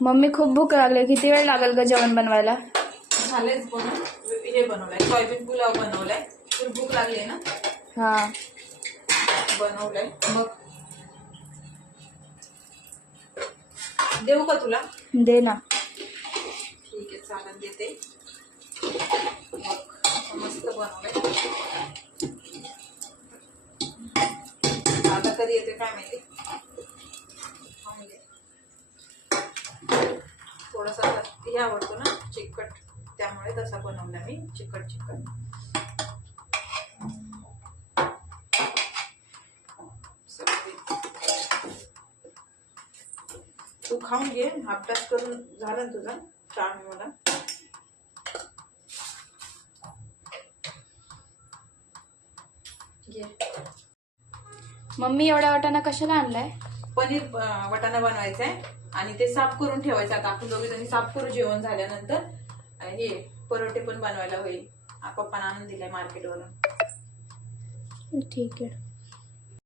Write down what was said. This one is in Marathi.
मम्मी खूप भूक लागली, किती वेळ लागेल ग जेवण बनवायला? झालेच बनवून. हे बनवलंय सोयाबीन पुलाव बनवलाय. तर भूक लागली ना. हा बनवलंय मग. देऊ का तुला? दे ना. ठीक आहे चालेल देते. मस्त बनवलंय. आता कधी येते काय माहिती. थोडासा हे आवडतो ना चिकट, त्यामुळे तसा बनवला मी चिकट चिकट. तू खाऊन घे. अभ्यास करून झाला ना तुझा छान मला. घे. मम्मी एवढा वाटाणा कशाला आणलाय? पनीर वाटाणा बनवायचा आहे आणि ते साफ करून ठेवायचं. आता आपण दोघे जणी साफ करू जेवण झाल्यानंतर. हे परोठे पण बनवायला होईल. पप्पांना आणून दिलाय मार्केटवरून. ठीक आहे.